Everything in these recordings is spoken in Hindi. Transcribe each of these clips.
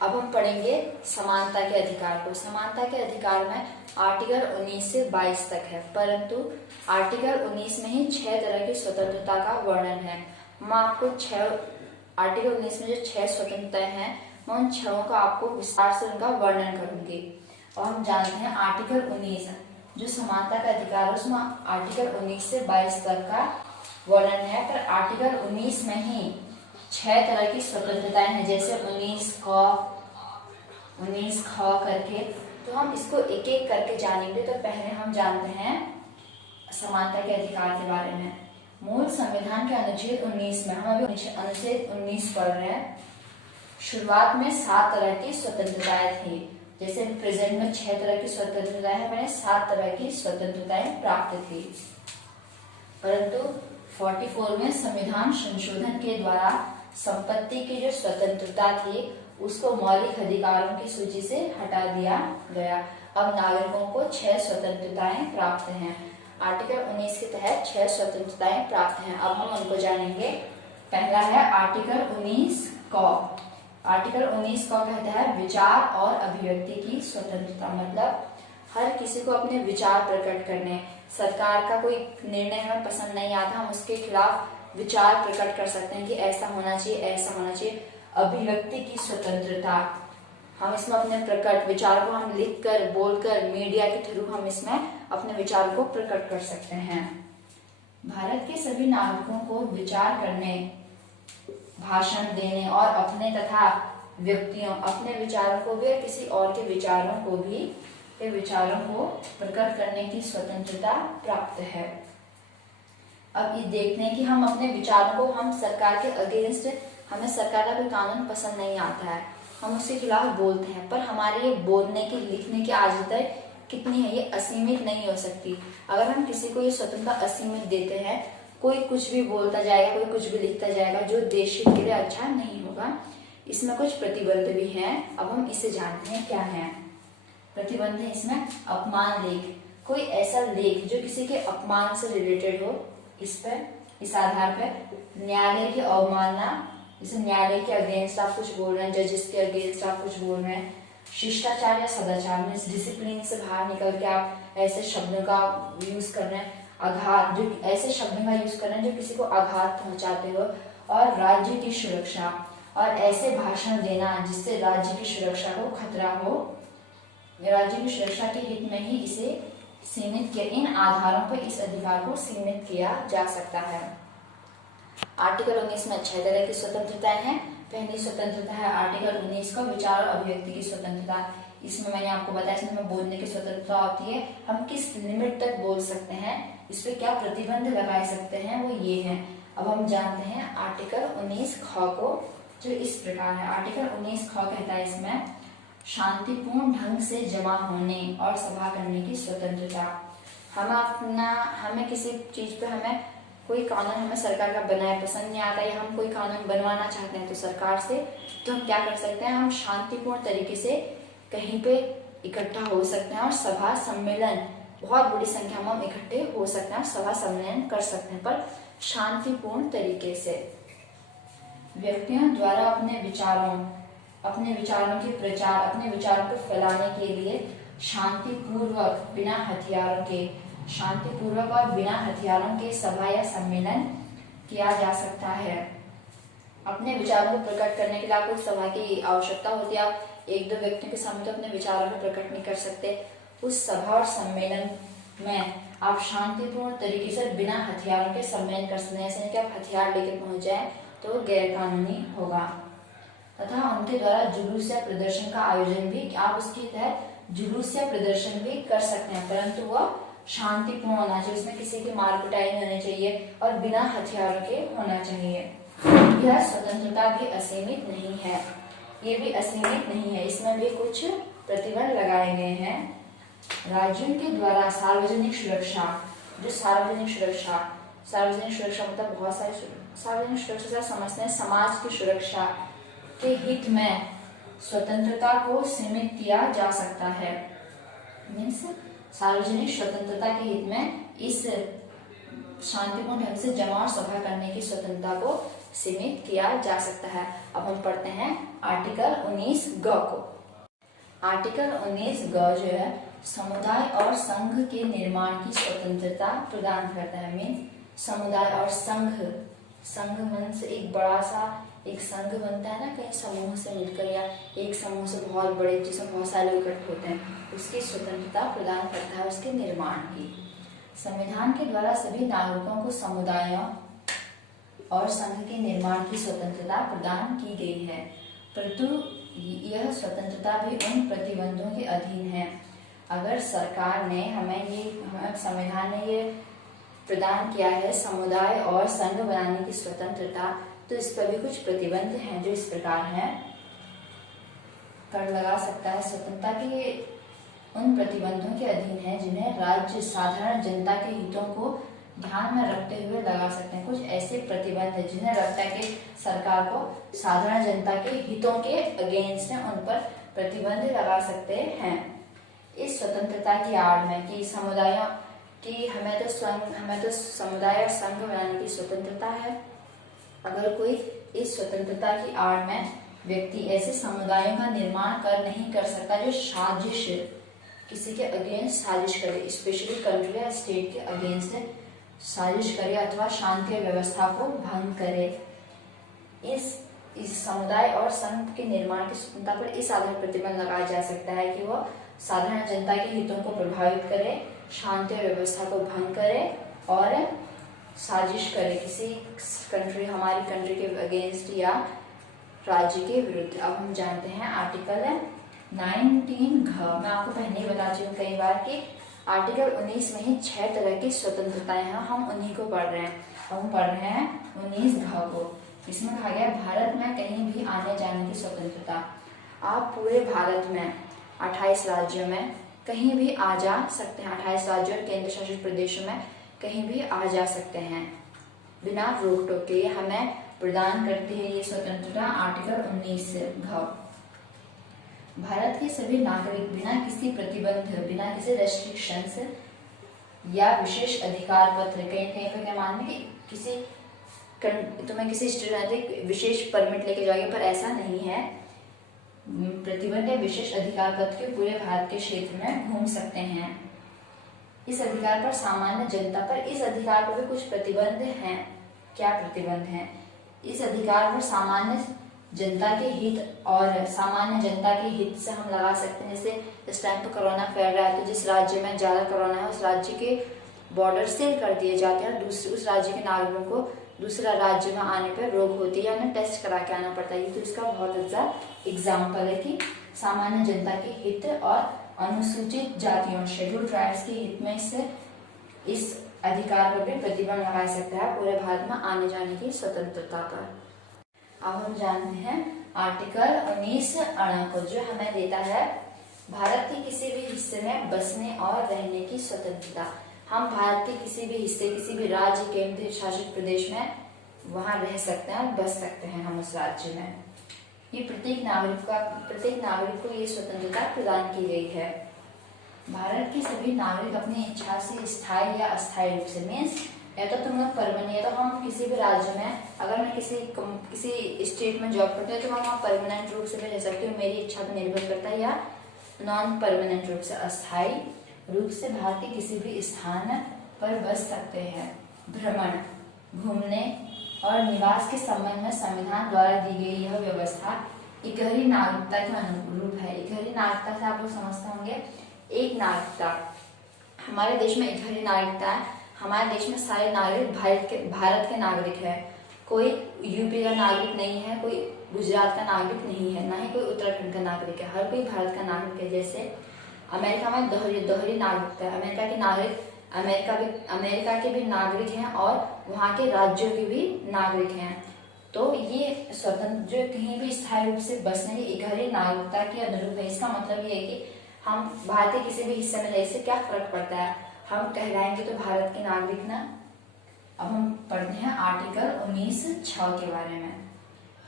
अब हम पढ़ेंगे समानता के अधिकार को। समानता के अधिकार में आर्टिकल 19 से 22 तक है, परंतु आर्टिकल 19 में ही 6 तरह की स्वतंत्रता का वर्णन है। मैं आपको आर्टिकल 19 में जो 6 स्वतंत्रताएं हैं, मैं उन 6 का आपको विस्तार से उनका वर्णन करूंगी। और हम जानते हैं आर्टिकल 19 जो समानता का अधिकार है, उसमें आर्टिकल 19 से 22 तक का वर्णन है। पर आर्टिकल 19 में ही 6 तरह की स्वतंत्रताएं हैं, जैसे 19 ख करके। तो हम इसको एक एक करके जानेंगे। तो पहले हम जानते हैं समानता के अधिकार के बारे में। मूल संविधान के अनुच्छेद 19 में, हम अभी अनुच्छेद 19 पढ़ रहे हैं। शुरुआत में 7 तरह की स्वतंत्रताएं थी, जैसे प्रेजेंट में 6 तरह की स्वतंत्रताएं हैं, मैंने 7 तरह की स्वतंत्रताएं प्राप्त थी। परंतु 44 में संविधान संशोधन के द्वारा संपत्ति की जो स्वतंत्रता थी उसको मौलिक अधिकारों की सूची से हटा दिया गया। अब नागरिकों को 6 स्वतंत्रताएं प्राप्त हैं। आर्टिकल 19 के तहत 6 स्वतंत्रताएं प्राप्त हैं। अब हम उनको जानेंगे। पहला है आर्टिकल 19 क। आर्टिकल 19 क कहता है विचार और अभिव्यक्ति की स्वतंत्रता। मतलब हर किसी को अपने विचार प्रकट करने, सरकार का कोई निर्णय हमें पसंद नहीं आता, हम उसके खिलाफ विचार प्रकट कर सकते हैं कि ऐसा होना चाहिए, ऐसा होना चाहिए। अभिव्यक्ति की स्वतंत्रता, हम इसमें अपने प्रकट विचार को हम लिखकर, बोलकर, मीडिया के थ्रू हम इसमें अपने विचार को प्रकट कर सकते हैं। भारत के सभी नागरिकों को विचार करने, भाषण देने और अपने तथा व्यक्तियों, अपने विचारों को भी और किसी और के विचारों को प्रकट करने की स्वतंत्रता प्राप्त है। अब ये देखते हैं कि हम अपने विचारों को, हम सरकार के अगेंस्ट, हमें सरकार का कोई कानून पसंद नहीं आता है, हम उसके खिलाफ बोलते हैं, पर हमारे ये बोलने की, लिखने की आदतें कितनी है, ये असीमित नहीं हो सकती। अगर हम किसी को ये स्वतंत्रता असीमित देते हैं, कोई कुछ भी बोलता जाएगा, कोई कुछ भी लिखता जाएगा, जो देश हित के लिए अच्छा नहीं होगा। इसमें कुछ प्रतिबंध भी हैं। अब हम इसे जानते हैं क्या है। प्रतिबंध है इसमें अपमान लेख, कोई ऐसा लेख जो किसी के अपमान से रिलेटेड हो, इस आधार पर न्यायालय की अवमानना, जैसे न्यायालय के अगेंस्ट आप कुछ बोल रहे हैं, जजेस के अगेंस्ट आप कुछ बोल रहे हैं, शिष्टाचार या सदाचार में डिसिप्लिन से बाहर निकल के आप ऐसे शब्दों का यूज कर रहे हैं, आघात, जो ऐसे शब्दों का यूज कर रहे हैं जो किसी को आघात पहुंचाते हो, और राज्य की सुरक्षा, और ऐसे भाषण देना जिससे राज्य की सुरक्षा को खतरा हो, राज्य की सुरक्षा के हित में ही इसे सीमित किया, इन आधारों पर इस अधिकार को सीमित किया जा सकता है। आर्टिकल 19 में 6 तरह की स्वतंत्रताएं हैं। पहली स्वतंत्रता है आर्टिकल 19 का विचार और अभिव्यक्ति की स्वतंत्रता। इसमें मैंने आपको बताया, इसमें हमें बोलने की स्वतंत्रता होती है, हम किस लिमिट तक बोल सकते हैं, इस पे क्या प्रतिबंध लगा सकते हैं, वो ये है। अब हम जानते हैं आर्टिकल 19 ख को, जो इस प्रकार है। आर्टिकल 19 ख कहता है इसमें शांतिपूर्ण ढंग से जमा होने और सभा करने की स्वतंत्रता। हमें किसी चीज पे, हमें कोई कानून हमें सरकार का बनाए पसंद नहीं आता, या हम कोई कानून बनवाना चाहते हैं तो सरकार से, तो हम क्या कर सकते हैं, हम शांतिपूर्ण तरीके से कहीं पे इकट्ठा हो सकते हैं और सभा सम्मेलन, बहुत बड़ी संख्या में हम इकट्ठे हो सकते हैं और सभा सम्मेलन कर सकते हैं, पर शांतिपूर्ण तरीके से। व्यक्तियों द्वारा अपने विचारों के प्रचार, अपने विचारों को फैलाने के लिए शांतिपूर्वक और बिना हथियारों के सभा या सम्मेलन किया जा सकता है। अपने विचारों को प्रकट करने के लिए आपको सभा की आवश्यकता होती है। आप एक दो व्यक्तियों के सामने तो अपने विचारों को प्रकट नहीं कर सकते। उस सभा और सम्मेलन में आप शांतिपूर्ण तरीके से बिना हथियारों के सम्मेलन कर सकते हैं। ऐसे नहीं कि आप हथियार लेकर पहुंच जाए तो गैर कानूनी होगा। तथा उनके द्वारा जुलूस या प्रदर्शन का आयोजन भी, आप उसके तहत जुलूस या प्रदर्शन भी कर सकते हैं, परंतु वह शांतिपूर्ण होना चाहिए, उसमें किसी की मार पिटाई नहीं होनी चाहिए और बिना हथियारों के होना चाहिए। यह स्वतंत्रता भी असीमित नहीं है, ये भी असीमित नहीं है, इसमें भी कुछ प्रतिबंध लगाए गए हैं। राज्यों के द्वारा सार्वजनिक सुरक्षा, जो सार्वजनिक सुरक्षा मतलब बहुत सारी सार्वजनिक सुरक्षा समझते हैं, समाज की सुरक्षा के हित में स्वतंत्रता को सीमित किया जा सकता है। मीन्स सार्वजनिक स्वतंत्रता के हित में इस शांतिपूर्ण ढंग से जमा और सभा करने की स्वतंत्रता को सीमित किया जा सकता है। अब हम पढ़ते हैं आर्टिकल 19 ग को। आर्टिकल 19 ग जो है समुदाय और संघ के निर्माण की स्वतंत्रता प्रदान करता है। मीन्स समुदाय और संघ, संघ मन से एक बड़ा सा एक संघ बनता है ना, कहीं समूह से मिलकर, या एक समूह से बहुत बड़े जिसमें बहुत सारे लोग इकट्ठे होते हैं, उसकी स्वतंत्रता प्रदान करता है उसके निर्माण की। संविधान के द्वारा सभी नागरिकों को समुदायों और संघ के निर्माण की स्वतंत्रता प्रदान की गई है, परंतु यह स्वतंत्रता भी उन प्रतिबंधों के अधीन है। अगर सरकार ने हमें संविधान ने ये प्रदान किया है समुदाय और संघ बनाने की स्वतंत्रता, तो इस पर भी कुछ प्रतिबंध हैं जो इस प्रकार हैं। कर लगा सकता है स्वतंत्रता के उन प्रतिबंधों के अधीन है जिन्हें राज्य साधारण जनता के हितों को ध्यान में रखते हुए लगा सकते हैं। कुछ ऐसे प्रतिबंध है जिन्हें लगता है कि सरकार को साधारण जनता के हितों के अगेंस्ट है, उन पर प्रतिबंध लगा सकते हैं। इस स्वतंत्रता की आड़ में कि समुदायों की हमें तो समुदाय और संघ बनाने की स्वतंत्रता है। अगर कोई इस स्वतंत्रता की आड़ में व्यक्ति ऐसे समुदायों का निर्माण नहीं कर सकता जो साजिश, किसी के अगेंस्ट साजिश करे, स्पेशली कंट्री या स्टेट के अगेंस्ट साजिश करे अथवा शांति व्यवस्था को भंग करे, इस समुदाय और संघ के निर्माण की स्वतंत्रता पर इस आधार प्रतिबंध लगाया जा सकता है कि वह साधारण जनता के हितों को प्रभावित करे, शांति व्यवस्था को भंग करे और साजिश करे किसी कंट्री, हमारी कंट्री के अगेंस्ट या राज्य के विरुद्ध। अब हम जानते हैं आर्टिकल 19 घ। मैं आपको पहले ही बता चुकी हूँ कई बार कि आर्टिकल 19 में ही 6 तरह की स्वतंत्रताएं हैं, हम उन्हीं को पढ़ रहे हैं। हम पढ़ रहे हैं 19 घ को। इसमें कहा गया भारत में कहीं भी आने जाने की स्वतंत्रता। आप पूरे भारत में 28 राज्यों में कहीं भी आ जा सकते हैं। 28 राज्यों और केंद्र शासित प्रदेशों में कहीं भी आ जा सकते हैं बिना रोक टोक के। हमें प्रदान करती है ये स्वतंत्रता आर्टिकल 19 घ। भारत के सभी नागरिक बिना किसी प्रतिबंध, बिना किसी रेस्ट्रिक्शंस या विशेष अधिकार पत्र, कहीं कहीं पर क्या मानते कि किसी तुम्हें किसी स्टेट विशेष परमिट लेके जाओगे, पर ऐसा नहीं है। प्रतिबंध या विशेष अधिकार पत्र के पूरे भारत के क्षेत्र में घूम सकते हैं। इस अधिकार पर सामान्य जनता पर, इस अधिकार पर भी कुछ प्रतिबंध हैं। क्या प्रतिबंध हैं? इस अधिकार पर सामान्य जनता के हित और सामान्य जनता के हित से हम लगा सकते हैं। जैसे इस टाइम पर कोरोना फैल रहा है तो जिस राज्य में ज्यादा कोरोना है उस राज्य के बॉर्डर सील कर दिए जाते हैं और उस राज्य के नागरिकों को दूसरा राज्य में आने पर रोक होती है या उन्हें टेस्ट करा के आना पड़ता है। तो इसका बहुत अच्छा एग्जाम्पल है कि सामान्य जनता के हित और अनुसूचित जातियों, शेड्यूल ट्राइब्स के हित में इस अधिकार पर भी प्रतिबंध लगा सकता है पूरे भारत में आने जाने की स्वतंत्रता पर। अब हम जानते हैं आर्टिकल 19 अण को, जो हमें देता है भारत के किसी भी हिस्से में बसने और रहने की स्वतंत्रता। हम भारत के किसी भी हिस्से, किसी भी राज्य, केंद्र शासित प्रदेश में वहां रह सकते हैं और बस सकते हैं हम उस राज्य में। ये प्रत्येक नागरिक को ये स्वतंत्रता प्रदान की गई है। भारत के सभी नागरिक अपनी इच्छा से स्थायी या अस्थायी रूप से, मीन्स या तो तुम लोग परमानेंट, या तो हम किसी भी राज्य में, अगर मैं किसी स्टेट में जॉब करते हैं तो हम परमानेंट रूप से भी रह सकते हो, मेरी इच्छा पर निर्भर करता है, या नॉन परमानेंट रूप से, अस्थायी रूप से भारत के किसी भी स्थान पर बस सकते हैं। भ्रमण, घूमने और निवास के संबंध में संविधान द्वारा दी गई यह व्यवस्था इकहरी नागरिकता के अनुरूप है। इकहरी नागरिकता से आप लोग समझते होंगे, एक नागरिकता, हमारे देश में इकहरी नागरिकता है। हमारे देश में सारे नागरिक भारत के नागरिक है। कोई यूपी का नागरिक नहीं है, कोई गुजरात का नागरिक नहीं है, ना ही कोई उत्तराखंड का नागरिक है, हर कोई भारत का नागरिक है। जैसे अमेरिका में दोहरी नागरिकता है, अमेरिका के नागरिक अमेरिका के भी नागरिक हैं और वहाँ के राज्यों के भी नागरिक हैं। तो ये स्वतंत्र जो कहीं भी स्थायी रूप से बसने की इकहरी नागरिकता के अनुरूप है। इसका मतलब ये है कि हम भारत के किसी भी हिस्से में, इससे क्या फर्क पड़ता है, हम कहलाएंगे तो भारत के नागरिक ना। अब हम पढ़ते हैं आर्टिकल 19(6) के बारे में।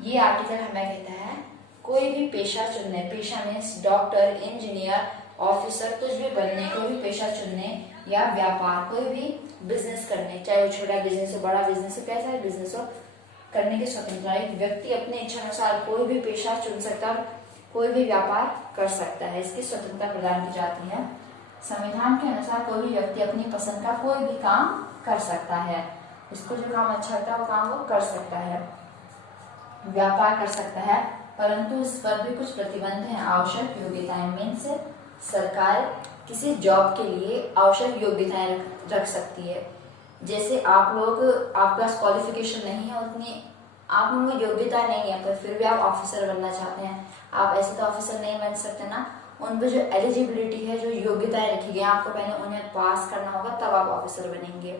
ये आर्टिकल हमें कहता है कोई भी पेशा चुनने, पेशा मीन्स डॉक्टर, इंजीनियर, ऑफिसर, कुछ भी बनने, कोई भी पेशा चुनने या व्यापार, कोई भी बिजनेस करने, चाहे वो छोटा बिजनेस हो, बड़ा बिजनेस हो, कैसा बिजनेस हो, करने की स्वतंत्रता। एक व्यक्ति अपने इच्छा अनुसार कोई भी पेशा चुन सकता है, कोई भी व्यापार कर सकता है, इसकी स्वतंत्रता प्रदान की जाती है। संविधान के अनुसार कोई भी व्यक्ति अपनी पसंद का कोई भी काम कर सकता है, इसको जो काम अच्छा लगता है वो काम वो कर सकता है, व्यापार कर सकता है, परंतु इस पर भी कुछ प्रतिबंध हैं। आवश्यक योग्यताएं मीन्स सरकार किसी जॉब के लिए आवश्यक योग्यताएं रख सकती है। जैसे आपके पास क्वालिफिकेशन नहीं है, उतनी आप में योग्यता नहीं है, पर फिर भी आप ऑफिसर बनना चाहते हैं, आप ऐसे तो ऑफिसर नहीं बन सकते ना। उन पर जो एलिजिबिलिटी है, जो योग्यताएं रखी गई, आपको पहले उन्हें पास करना होगा, तब आप ऑफिसर बनेंगे।